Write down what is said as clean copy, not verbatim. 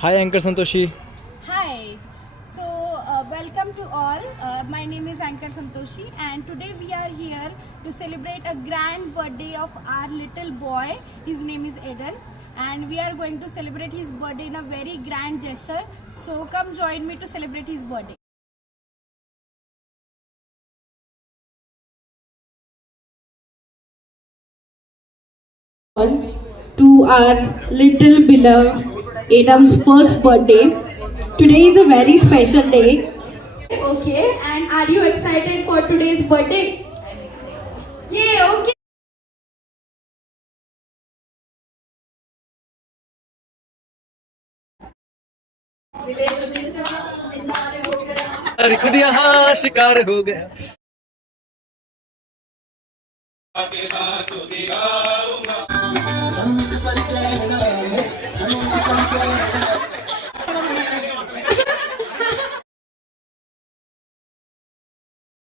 Hi, Anchor Santoshi. Hi. Welcome to all. My name is Anchor Santoshi, and today we are here to celebrate a grand birthday of our little boy. His name is Eden, and we are going to celebrate his birthday in a very grand gesture. So come join me to celebrate his birthday. To our little beloved Adam's first birthday. Today is a very special day. Okay, and are you excited for today's birthday? Yeah, okay. अरे खुद यहाँ शिकार हो गया.